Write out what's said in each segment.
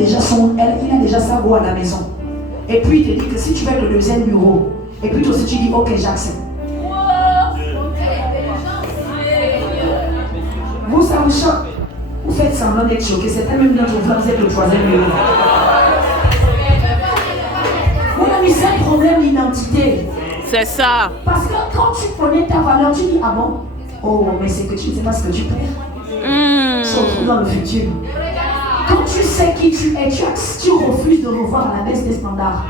il a déjà sa go à la maison. Et puis il te dit que si tu veux le deuxième bureau, et puis toi aussi tu dis ok, j'accepte. Vous, ça vous choque. Vous faites semblant d'être choqué. C'était même notre voix, vous êtes le troisième bureau. Mon ami, c'est un problème d'identité. C'est ça. Parce que quand tu connais ta valeur, tu dis ah bon? Oh, mais c'est que tu ne sais pas ce que tu perds. Se retrouve dans le futur. Quand tu sais qui tu es, tu refuses de revoir à la baisse des standards.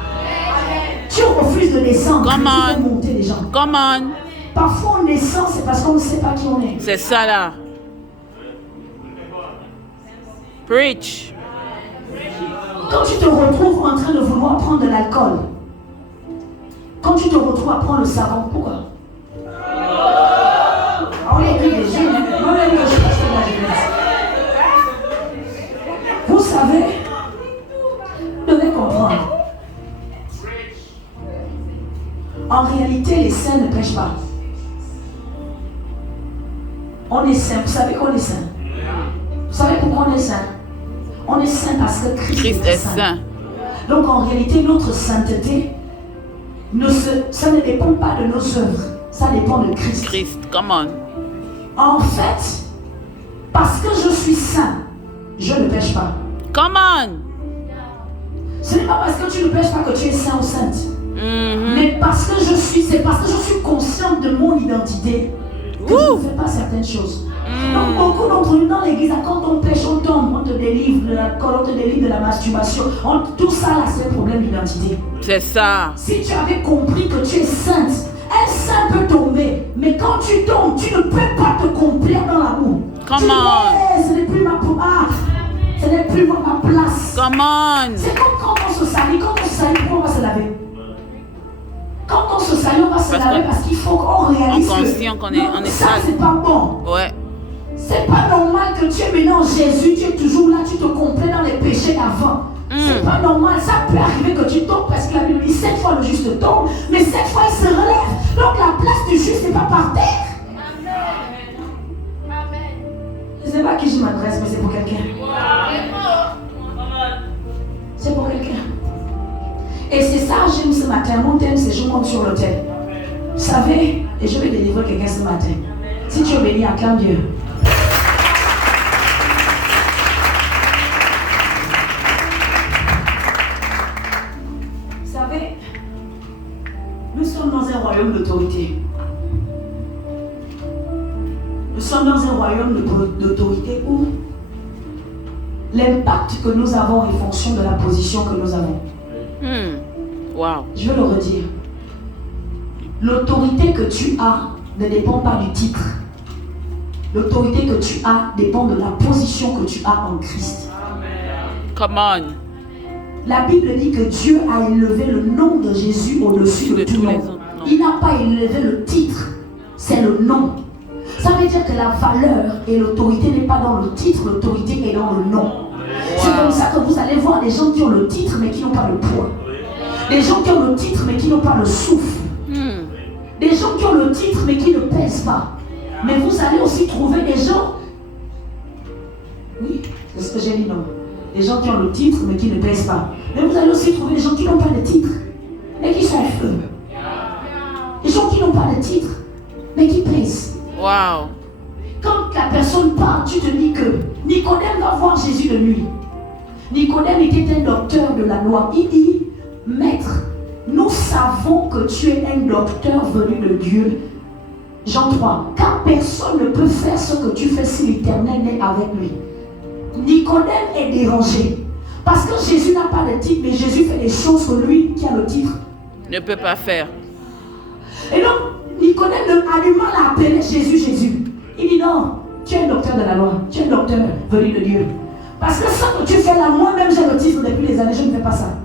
Tu refuses de descendre. Tu veux monter les gens. Come on. Parfois on descend, c'est parce qu'on ne sait pas qui on est. C'est ça là. Preach. Quand tu te retrouves en train de vouloir prendre de l'alcool, quand tu te retrouves à prendre le savon, pourquoi? On est des jeunes, moi-même que je passe de la jeunesse. Vous savez, vous devez comprendre. En réalité, les saints ne prêchent pas. On est saint. Vous savez qu'on est saint? Vous savez pourquoi on est saint? On est saint parce que Christ est saint. Donc en réalité, notre sainteté, ça ne dépend pas de nos œuvres. Ça dépend de Christ. Christ, come on. En fait, parce que je suis saint, je ne pêche pas. Come on. Ce n'est pas parce que tu ne pêches pas que tu es saint ou sainte. Mais parce que c'est parce que je suis consciente de mon identité que je ne fais pas certaines choses. Donc beaucoup d'entre nous dans l'église, quand on pêche, on tombe, on te délivre de l'alcool, on te délivre de la masturbation. Tout ça là, c'est un problème d'identité. C'est ça. Si tu avais compris que tu es sainte, un saint peut tomber, mais quand tu tombes, tu ne peux pas te complaire dans l'amour. Comment? Ce n'est plus ma ce n'est plus ma place. Comment? C'est comme quand on se salit, pourquoi on va se laver? Quand on se salit, on va se laver parce qu'il faut qu'on réalise on est ça, sale. c'est pas bon. Ouais. C'est pas normal que tu es maintenant Jésus, tu es toujours là, tu te complais dans les péchés d'avant. C'est pas normal, ça peut arriver que tu tombes parce que la Bible dit 7 fois le juste tombe, mais 7 fois il se relève. Donc la place du juste n'est pas par terre. Je ne sais pas à qui je m'adresse, mais c'est pour quelqu'un. C'est pour quelqu'un. Et c'est ça, j'aime ce matin. Mon thème, c'est je monte sur l'autel. Vous savez, et je vais délivrer quelqu'un ce matin. Si tu es béni, acclame Dieu. Vous savez, nous sommes dans un royaume d'autorité. Nous sommes dans un royaume d'autorité où l'impact que nous avons est fonction de la position que nous avons. Wow. Je vais le redire. L'autorité que tu as ne dépend pas du titre. L'autorité que tu as dépend de la position que tu as en Christ. Come on. La Bible dit que Dieu a élevé le nom de Jésus au-dessus de tout nom. Il n'a pas élevé le titre, c'est le nom. Ça veut dire que la valeur et l'autorité n'est pas dans le titre, l'autorité est dans le nom. Wow. C'est comme ça que vous allez voir des gens qui ont le titre mais qui n'ont pas le poids. Des gens qui ont le titre mais qui n'ont pas le souffle. Des gens qui ont le titre mais qui ne pèsent pas. Mais vous allez aussi trouver des gens... Oui, c'est ce que j'ai dit, non. Des gens qui ont le titre mais qui ne pèsent pas. Mais vous allez aussi trouver des gens qui n'ont pas de titre mais qui sont feu. Des gens qui n'ont pas de titre mais qui pèsent. Wow. Quand la personne parle, tu te dis que Nicodème va voir Jésus de nuit. Nicodème était un docteur de la loi. Il dit, Maître, nous savons que tu es un docteur venu de Dieu. Jean 3. Car personne ne peut faire ce que tu fais si l'Éternel est avec lui. Nicodème est dérangé. Parce que Jésus n'a pas de titre, mais Jésus fait des choses que lui qui a le titre ne peut pas faire. Et donc, Nicodème a du mal à appeler Jésus, Jésus. Il dit non, tu es un docteur de la loi, tu es un docteur venu de Dieu. Parce que ça que tu fais là, moi-même j'ai le titre depuis des années, je ne fais pas ça.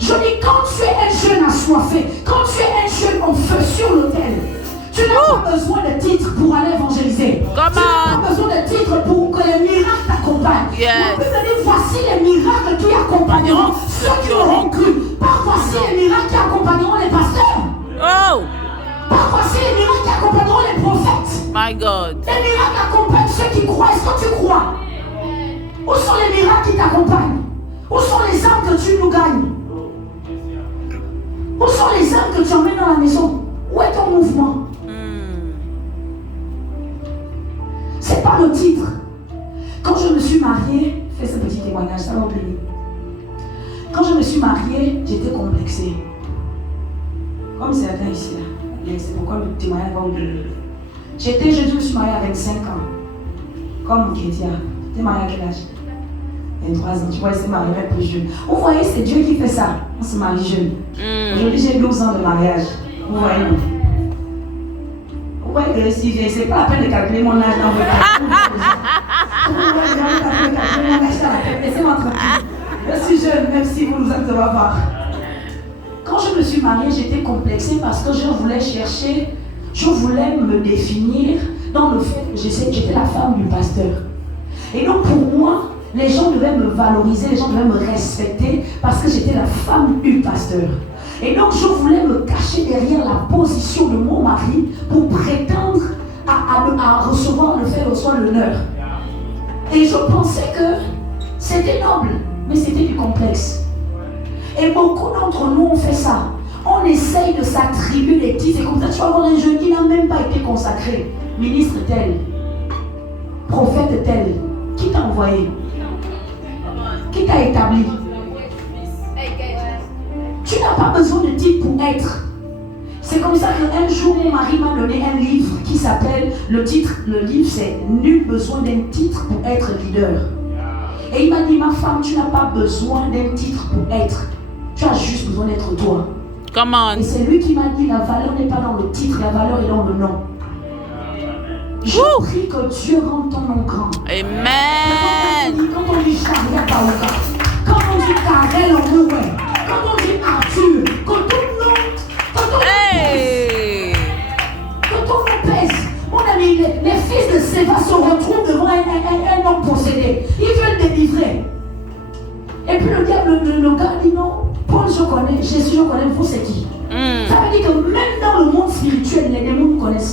Je dis, quand tu es un jeune assoiffé, quand tu es un jeune en feu sur l'autel, tu n'as pas besoin de titre pour aller évangéliser. Tu n'as pas besoin de titre pour que les miracles t'accompagnent. La Bible dit, voici les miracles qui accompagneront ceux qui auront cru. Pas voici les miracles qui accompagneront les pasteurs. Pas voici les miracles qui accompagneront les prophètes. My God. Les miracles accompagnent ceux qui croient. Est-ce que tu crois? Où sont les miracles qui t'accompagnent? les âmes que tu emmènes dans la maison, où est ton mouvement? C'est pas le titre. Quand je me suis mariée, fais ce petit témoignage, ça va oublier. Quand je me suis mariée, j'étais complexée. Comme certains ici là. C'est pourquoi le témoignage va oublier. Je me suis mariée à 25 ans. Comme Kétia. Tu es mariée à quel âge? 23 ans. Tu vois, il s'est marié même plus jeune. Vous voyez, c'est Dieu qui fait ça. On se marie jeune. Aujourd'hui, j'ai 12 ans de mariage. Vous voyez, non? Vous voyez que si c'est pas la peine de calculer mon âge dans votre âge. Laissez-moi tranquille. Je suis jeune, même si vous ne nous entendez pas. Quand je me suis mariée, j'étais complexée parce que je voulais me définir dans le fait que j'étais la femme du pasteur. Et donc pour moi, les gens devaient me valoriser, les gens devaient me respecter parce que j'étais la femme du pasteur. Et donc je voulais me cacher derrière la position de mon mari pour prétendre à recevoir le fait reçoit l'honneur. Et je pensais que c'était noble, mais c'était du complexe. Et beaucoup d'entre nous ont fait ça. On essaye de s'attribuer des titres. C'est comme ça, tu vas voir un jeune qui n'a même pas été consacré. Ministre tel, prophète tel. Qui t'a envoyé? Qui t'a établi? Tu n'as pas besoin de titre pour être. C'est comme ça qu'un jour, mon mari m'a donné un livre qui s'appelle, le livre c'est « Nul besoin d'un titre pour être leader ». Et il m'a dit, ma femme, tu n'as pas besoin d'un titre pour être. Tu as juste besoin d'être toi. Come on. Et c'est lui qui m'a dit, la valeur n'est pas dans le titre, la valeur est dans le nom. Je prie que Dieu rende ton nom grand. Amen. Quand on dit Sharia Baouka, quand on dit Karel en Noué,